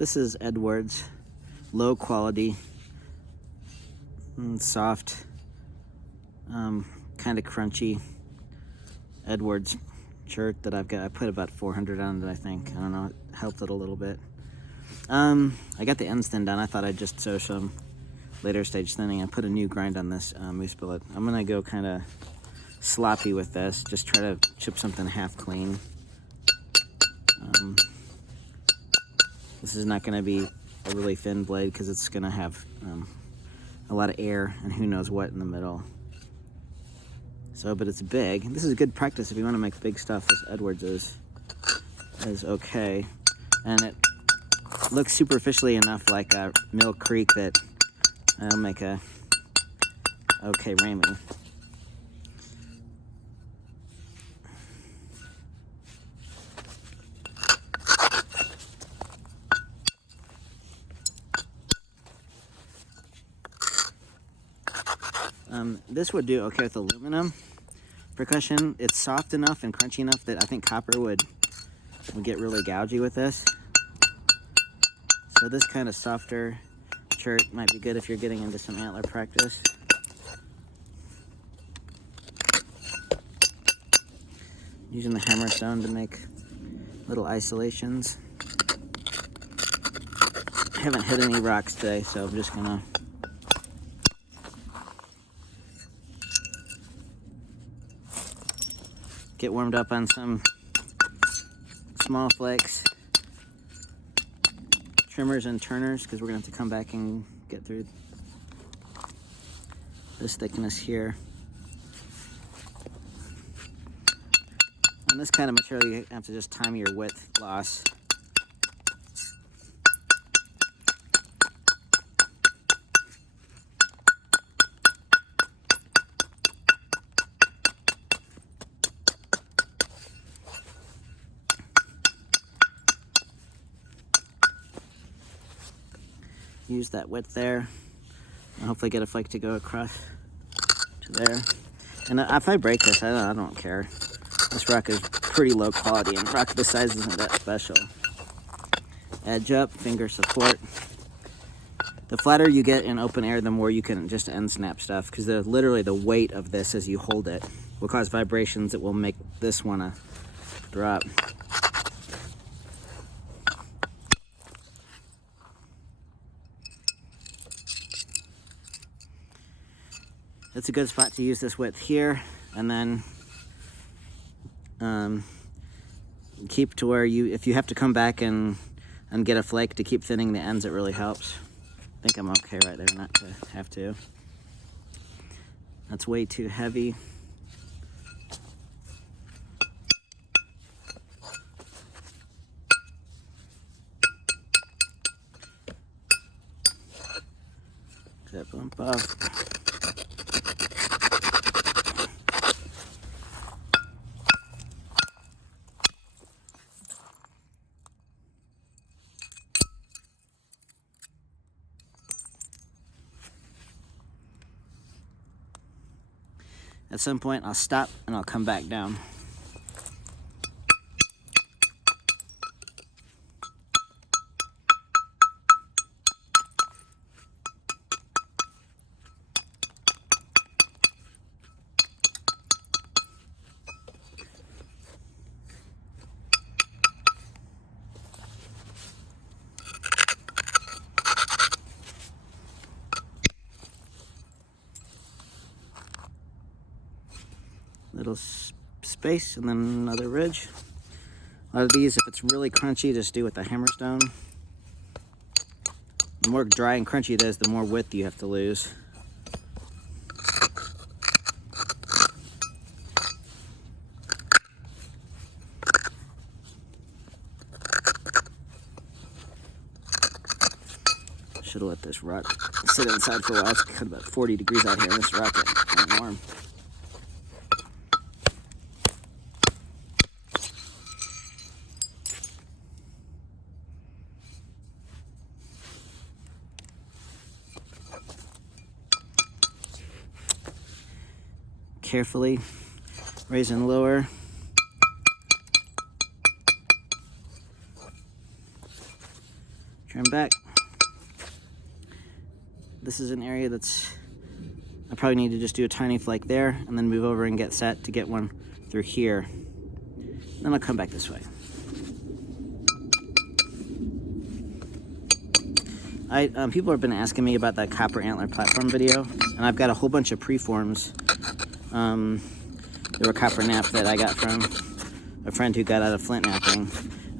This is Edwards, low quality, soft, kind of crunchy Edwards shirt that I've got. I put about 400 on it, I think. I don't know, it helped it a little bit. I got the ends thinned down. I thought I'd just show some later stage thinning. I put a new grind on this moose billet. I'm gonna go kind of sloppy with this, just try to chip something half clean. This is not gonna be a really thin blade because it's gonna have a lot of air and who knows what in the middle. So, but it's big. This is good practice if you want to make big stuff. This Edwards is okay, and it looks superficially enough like a Mill Creek that I'll make a okay Ramie. This would do okay with aluminum percussion. It's soft enough and crunchy enough that I think copper would get really gougy with this. So this kind of softer shirt might be good if you're getting into some antler practice. Using the hammerstone to make little isolations. I haven't hit any rocks today, so I'm just gonna get warmed up on some small flakes, trimmers and turners, because we're gonna have to come back and get through this thickness here. On this kind of material, you have to just time your width gloss. Use that width there, and hopefully get a flake to go across to there. And if I break this, I don't care. This rock is pretty low quality, and rock this size isn't that special. Edge up, finger support. The flatter you get in open air, the more you can just end snap stuff, because literally the weight of this as you hold it will cause vibrations that will make this want to drop. It's a good spot to use this width here, and then keep to where if you have to come back and get a flake to keep thinning the ends, it really helps. I think I'm okay right there not to have to. That's way too heavy. That bump off. At some point, I'll stop and I'll come back down. Little space and then another ridge. A lot of these, if it's really crunchy, just do with the hammerstone. The more dry and crunchy it is, the more width you have to lose. Should have let this rock sit inside for a while. It's about 40 degrees out here in this rock. It's warm. Carefully raise and lower. Trim back. This is an area that's, I probably need to just do a tiny flake there and then move over and get set to get one through here. Then I'll come back this way. People have been asking me about that copper antler platform video, and I've got a whole bunch of preforms. They were copper nap that I got from a friend who got out of flint napping,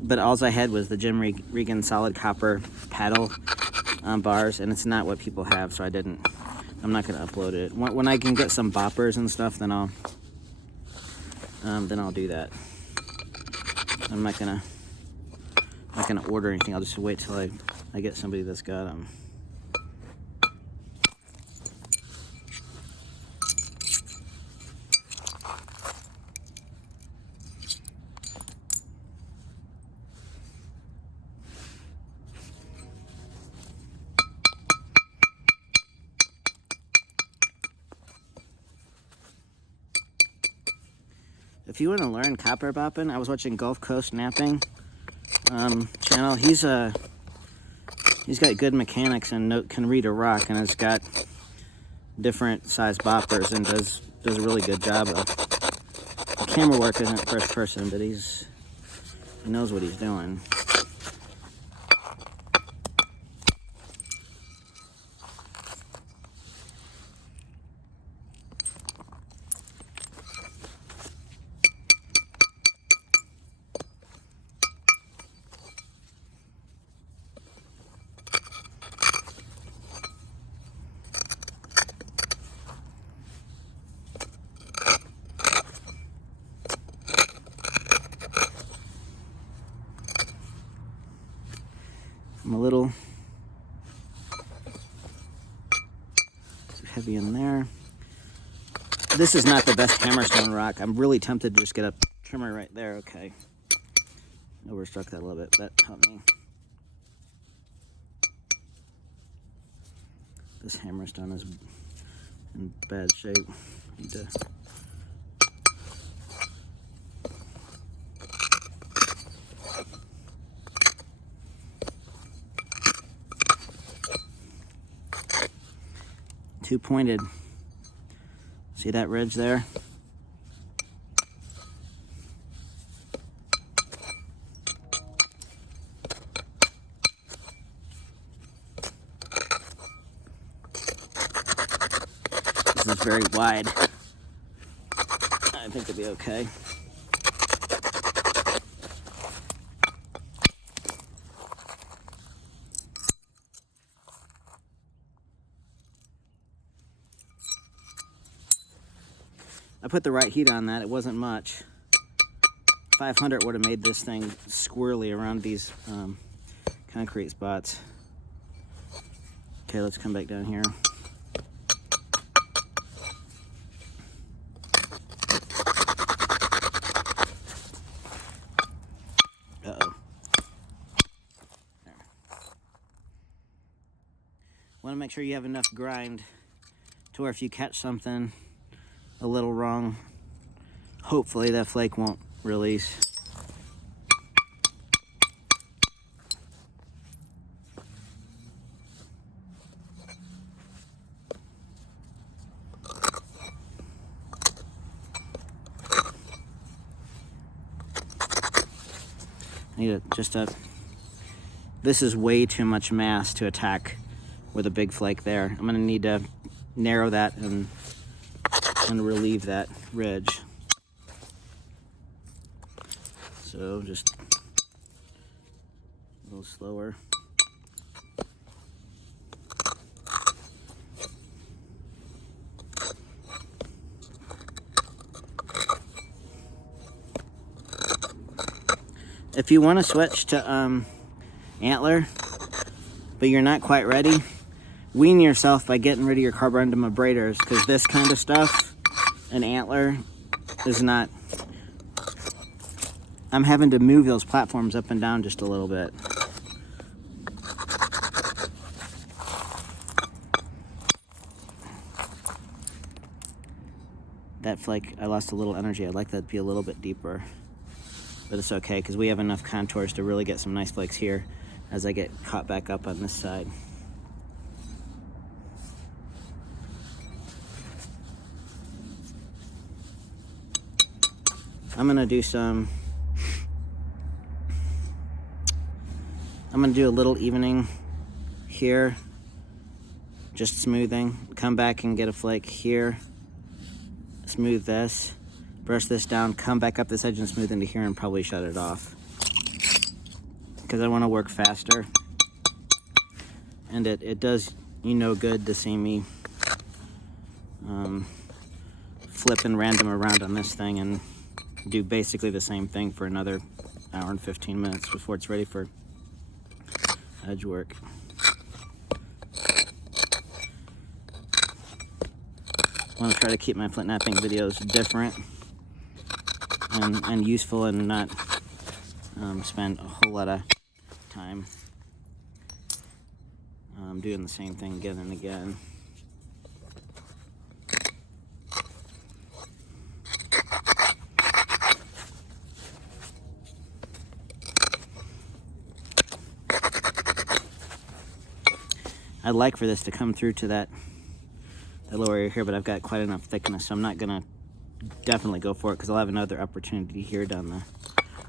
but all I had was the Jim Regan solid copper paddle bars, and it's not what people have, so I'm not gonna upload it. When I can get some boppers and stuff, then I'll do that. I'm not gonna order anything. I'll just wait till I get somebody that's got them. If you want to learn copper bopping, I was watching Gulf Coast Napping channel. He's got good mechanics and can read a rock, and has got different size boppers and does a really good job of. The camera work isn't first person, but he knows what he's doing. I'm a little too heavy in there. This is not the best hammerstone rock. I'm really tempted to just get a trimmer right there. Okay. Overstruck that a little bit. That helped me. This hammerstone is in bad shape. Need to two-pointed. See that ridge there? This is very wide. I think it'll be okay. I put the right heat on that. It wasn't much. 500 would have made this thing squirrely around these concrete spots. Okay, let's come back down here. Uh-oh. There. Want to make sure you have enough grind to where if you catch something a little wrong, hopefully that flake won't release. This is way too much mass to attack with a big flake there. I'm gonna need to narrow that and relieve that ridge. So just a little slower. If you want to switch to antler, but you're not quite ready, wean yourself by getting rid of your carborundum abraders, because this kind of stuff, an antler, is not. I'm having to move those platforms up and down just a little bit. That flake, I lost a little energy. I'd like that to be a little bit deeper, but it's okay because we have enough contours to really get some nice flakes here. as I get caught back up on this side. I'm gonna do a little evening here, just smoothing. Come back and get a flake here, smooth this, brush this down, come back up this edge and smooth into here, and probably shut it off. Because I want to work faster. And it does you no good to see me flipping random around on this thing and do basically the same thing for another hour and 15 minutes before it's ready for edge work. I want to try to keep my flint knapping videos different and useful, and not spend a whole lot of time doing the same thing again and again. I'd like for this to come through to that lower area here, but I've got quite enough thickness, so I'm not gonna definitely go for it, because I'll have another opportunity here down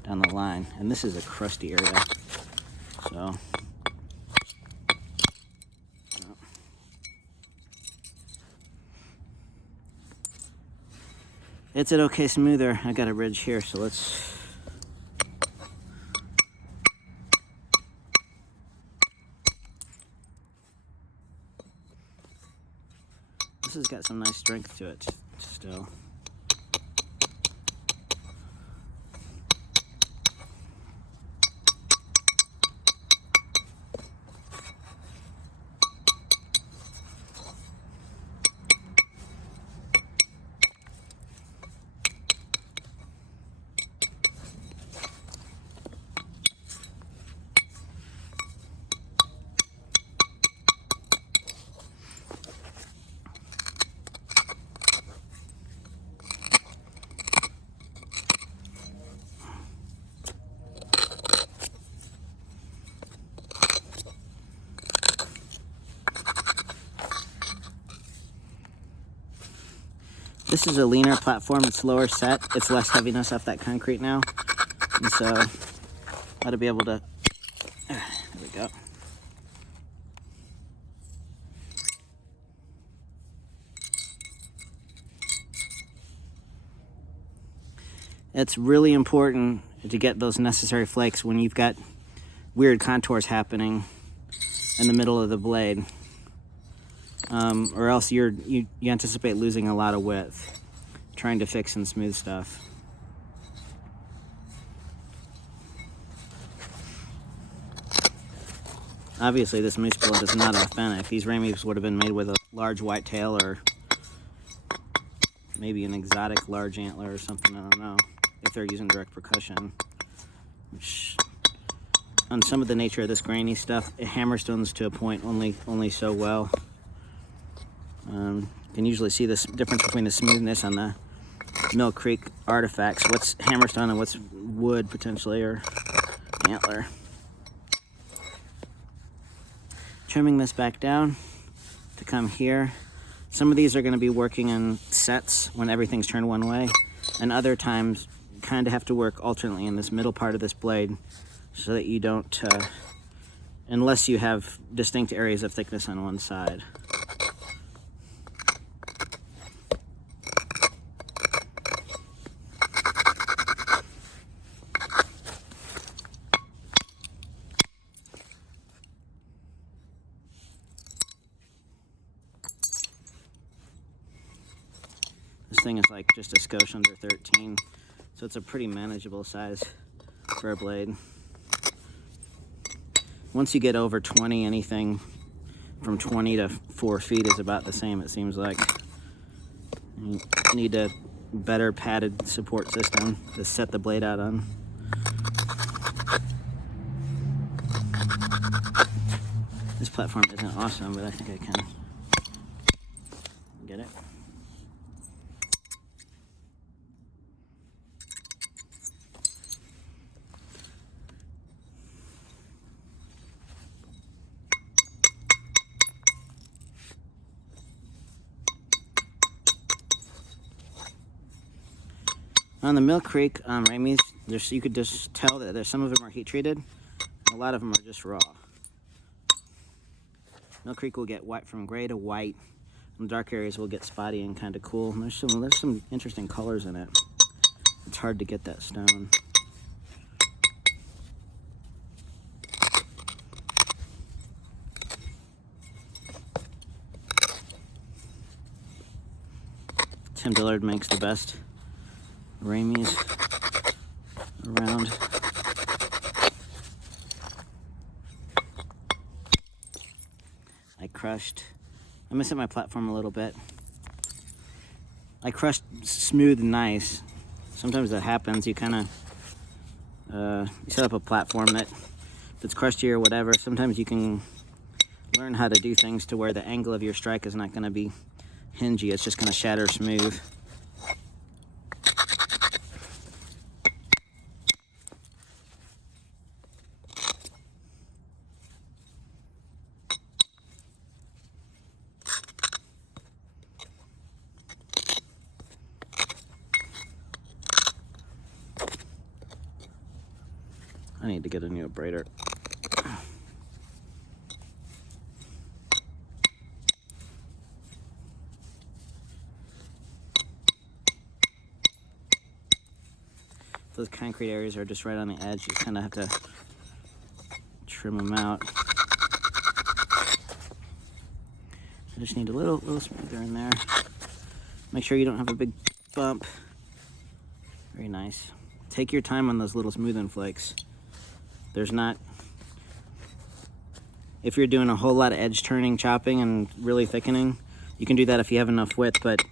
the line. And this is a crusty area, so it's an okay smoother. I got a ridge here, so let's. This has got some nice strength to it still. This is a leaner platform. It's lower set. It's less heaviness off that concrete now. And so I ought to be able to, there we go. It's really important to get those necessary flakes when you've got weird contours happening in the middle of the blade. Or else you anticipate losing a lot of width trying to fix and smooth stuff. Obviously this moose bullet is not authentic. These Ramies would have been made with a large white tail, or maybe an exotic large antler or something, I don't know, if they're using direct percussion. Which, on some of the nature of this grainy stuff, it hammerstones to a point only so well. You can usually see this difference between the smoothness on the Mill Creek artifacts, what's hammerstone and what's wood potentially, or antler. Trimming this back down to come here. Some of these are going to be working in sets when everything's turned one way, and other times kind of have to work alternately in this middle part of this blade, so that you don't, unless you have distinct areas of thickness on one side. This thing is like just a skosh under 13, so it's a pretty manageable size for a blade. Once you get over 20, anything from 20 to 4 feet is about the same, it seems like. You need a better padded support system to set the blade out on. This platform isn't awesome, but I think I can get it. On the Mill Creek Ramies, you could just tell that there's some of them are heat treated. A lot of them are just raw. Mill Creek will get white from gray to white. And the dark areas will get spotty and kind of cool. And there's some interesting colors in it. It's hard to get that stone. Tim Dillard makes the best Ramies around. I'm missing my platform a little bit. I crushed smooth and nice. Sometimes that happens. You kind of you set up a platform that's crusty or whatever. Sometimes you can learn how to do things to where the angle of your strike is not going to be hingy. It's just going to shatter smooth. I need to get a new abrader. Those concrete areas are just right on the edge. You kind of have to trim them out. I just need a little smoother in there. Make sure you don't have a big bump. Very nice. Take your time on those little smoothing flakes. There's not, if you're doing a whole lot of edge turning, chopping, and really thickening, you can do that if you have enough width, but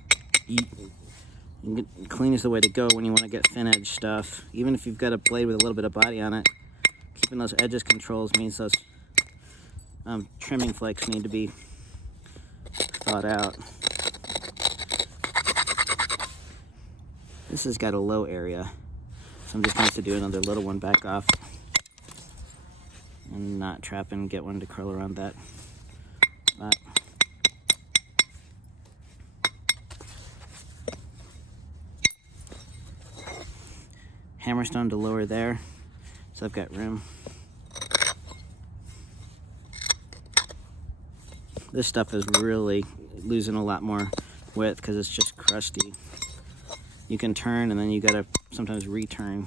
clean is the way to go when you want to get thin edge stuff. Even if you've got a blade with a little bit of body on it, keeping those edges controls means those trimming flakes need to be thought out. This has got a low area, so I'm just going to have to do another little one back off and not trap and get one to curl around that. But hammerstone to lower there, so I've got room. This stuff is really losing a lot more width because it's just crusty. You can turn and then you gotta sometimes return.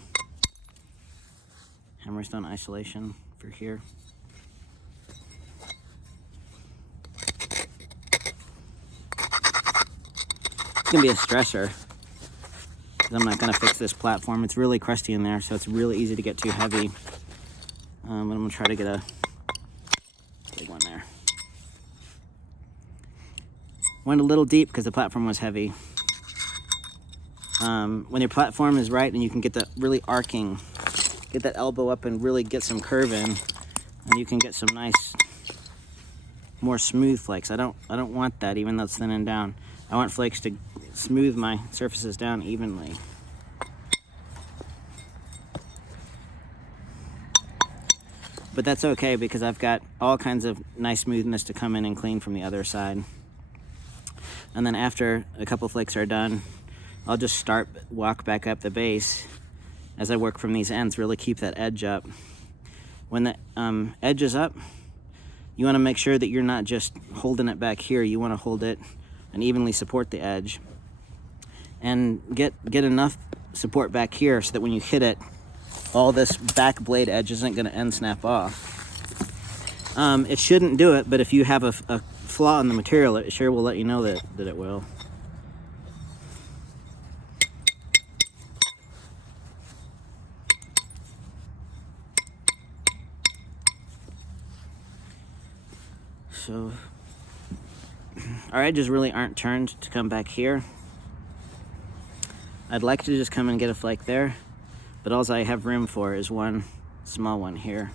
Hammerstone isolation for here. It's gonna be a stressor. I'm not gonna fix this platform. It's really crusty in there, so it's really easy to get too heavy. But I'm gonna try to get a big one there. Went a little deep because the platform was heavy. When your platform is right and you can get that really arcing, get that elbow up and really get some curve in, and you can get some nice, more smooth flakes. I don't want that, even though it's thinning down. I want flakes to smooth my surfaces down evenly. But that's okay because I've got all kinds of nice smoothness to come in and clean from the other side. And then after a couple flakes are done, I'll just walk back up the base as I work from these ends, really keep that edge up. When the edge is up, you want to make sure that you're not just holding it back here. You want to hold it and evenly support the edge. And get enough support back here so that when you hit it, all this back blade edge isn't going to end snap off. It shouldn't do it, but if you have a flaw in the material, it sure will let you know that it will. So our edges really aren't turned to come back here. I'd like to just come and get a flake there, but all I have room for is one small one here.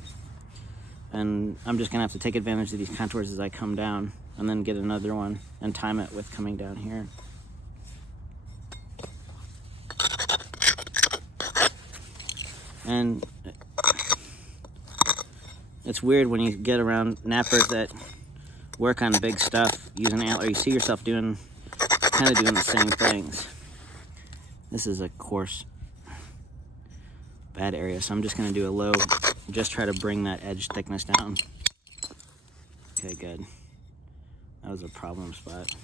And I'm just gonna have to take advantage of these contours as I come down and then get another one and time it with coming down here. And it's weird when you get around nappers that work on big stuff using antler, you see yourself kind of doing the same things. This is a coarse bad area. So I'm just gonna do a low, just try to bring that edge thickness down. Okay, good. That was a problem spot.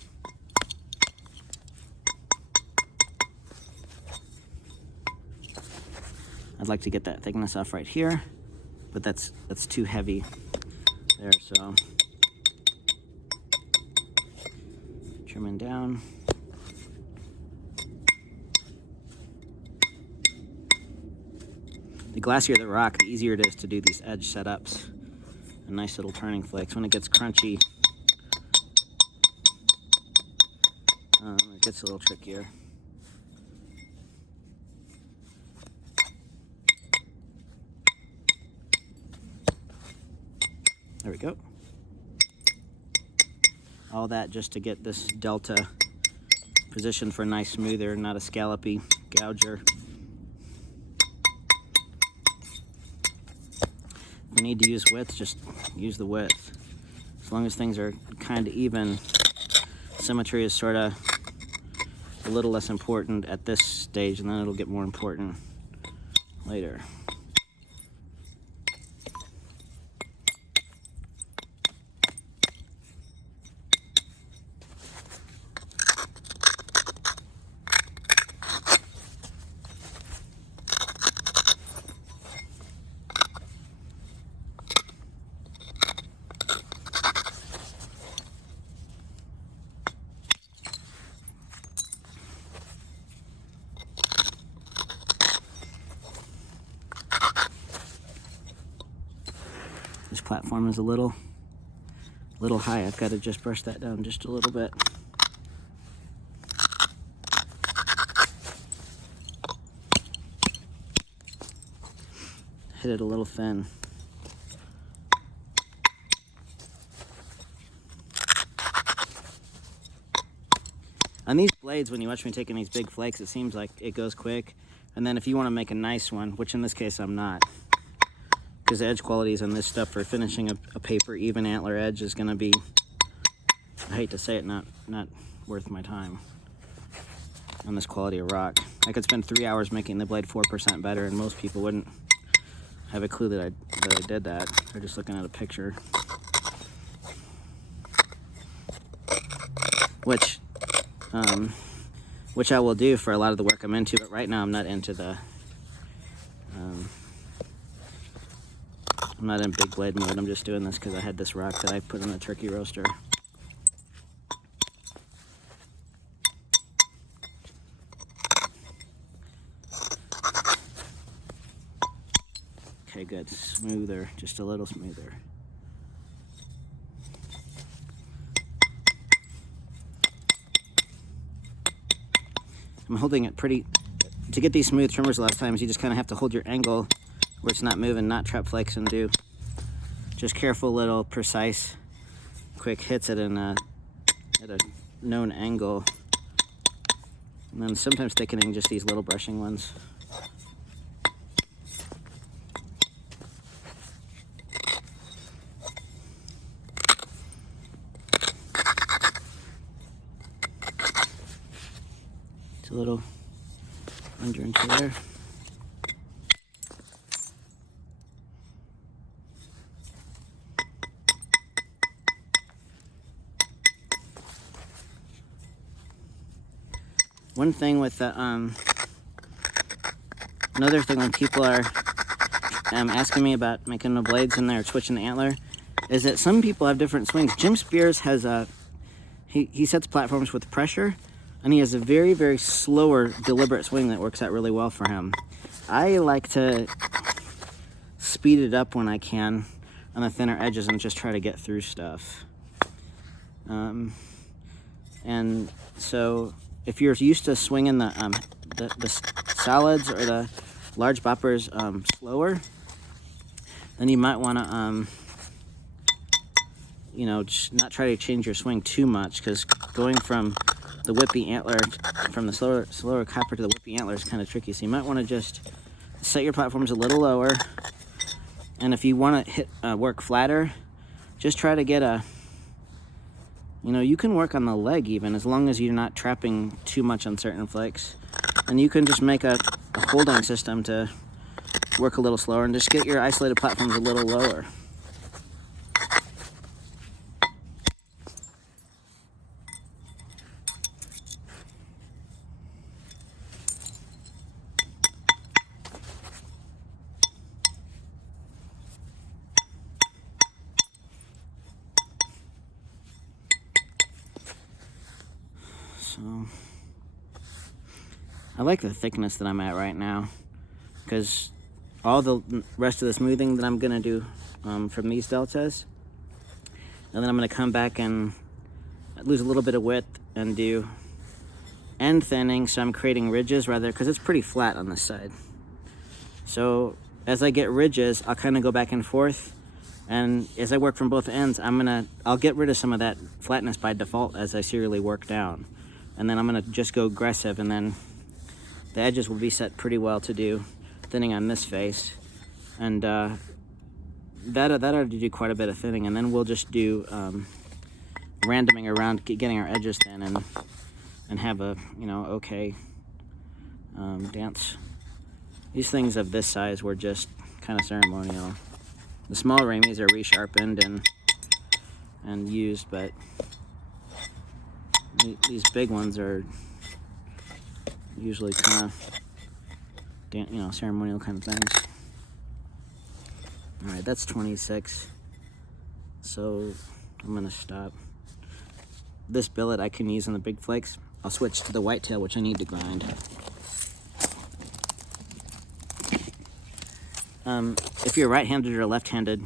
I'd like to get that thickness off right here, but that's too heavy there, so trimming down. The glassier the rock, the easier it is to do these edge setups and nice little turning flakes. When it gets crunchy, it gets a little trickier. There we go. All that just to get this delta positioned for a nice smoother, not a scallopy gouger. If you need to use width, just use the width. As long as things are kind of even, symmetry is sort of a little less important at this stage, and then it'll get more important later. This platform is a little high. I've got to just brush that down just a little bit. Hit it a little thin. On these blades, when you watch me taking these big flakes, it seems like it goes quick. And then if you want to make a nice one, which in this case I'm not, because the edge qualities on this stuff for finishing a paper even antler edge is going to be, I hate to say it, not worth my time on this quality of rock. I could spend 3 hours making the blade 4% better, and most people wouldn't have a clue that I did that. They're just looking at a picture. Which I will do for a lot of the work I'm into, but right now I'm not into the I'm not in big blade mode. I'm just doing this because I had this rock that I put in the turkey roaster. Okay, good. Smoother, just a little smoother. I'm holding it pretty, to get these smooth trimmers a lot of times you just kind of have to hold your angle where it's not moving, not trap flakes, and do just careful little precise quick hits at a known angle. And then sometimes thickening just these little brushing ones. It's a little under into there. One thing with the, another thing when people are asking me about making the blades in there, switching the antler, is that some people have different swings. Jim Spears has he sets platforms with pressure, and he has a very, very slower, deliberate swing that works out really well for him. I like to speed it up when I can on the thinner edges and just try to get through stuff. And so if you're used to swinging the solids or the large boppers slower, then you might want to, you know, just not try to change your swing too much, because going from the whippy antler, from the slower copper to the whippy antler is kind of tricky. So you might want to just set your platforms a little lower, and if you want to hit work flatter, just try to get a, you know, you can work on the leg even, as long as you're not trapping too much on certain flakes. And you can just make a holding system to work a little slower and just get your isolated platforms a little lower. So I like the thickness that I'm at right now, because all the rest of the smoothing that I'm gonna do from these deltas, and then I'm gonna come back and lose a little bit of width and do end thinning, so I'm creating ridges rather, because it's pretty flat on this side. So as I get ridges, I'll kind of go back and forth, and as I work from both ends, I'll get rid of some of that flatness by default as I serially work down, and then I'm gonna just go aggressive, and then the edges will be set pretty well to do thinning on this face, and that ought to do quite a bit of thinning, and then we'll just do randoming around, getting our edges thin, and have a, you know, okay dance. These things of this size were just kind of ceremonial. The small Ramies are resharpened and used, but these big ones are usually kind of, you know, ceremonial kind of things. All right, that's 26. So I'm gonna stop. This billet I can use on the big flakes. I'll switch to the whitetail, which I need to grind. If you're right-handed or left-handed,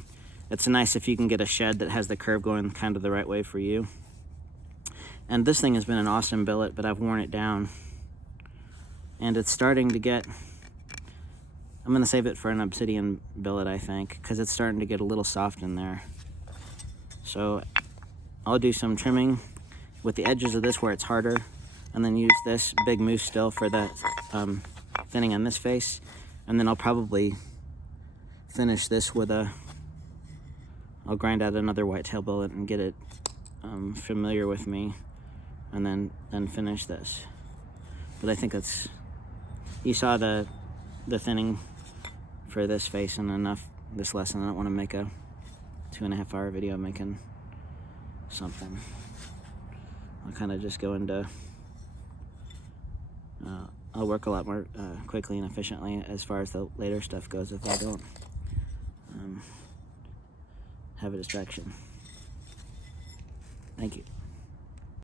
it's nice if you can get a shed that has the curve going kind of the right way for you. And this thing has been an awesome billet, but I've worn it down. And it's starting to get, I'm gonna save it for an obsidian billet, I think, because it's starting to get a little soft in there. So I'll do some trimming with the edges of this where it's harder, and then use this big moose still for the thinning on this face. And then I'll probably finish this with I'll grind out another whitetail billet and get it familiar with me, and then finish this. But I think that's, you saw the thinning for this face and enough this lesson. I don't want to make a 2.5 hour video making something. I'll kind of just go into, I'll work a lot more quickly and efficiently as far as the later stuff goes if I don't have a distraction. Thank you.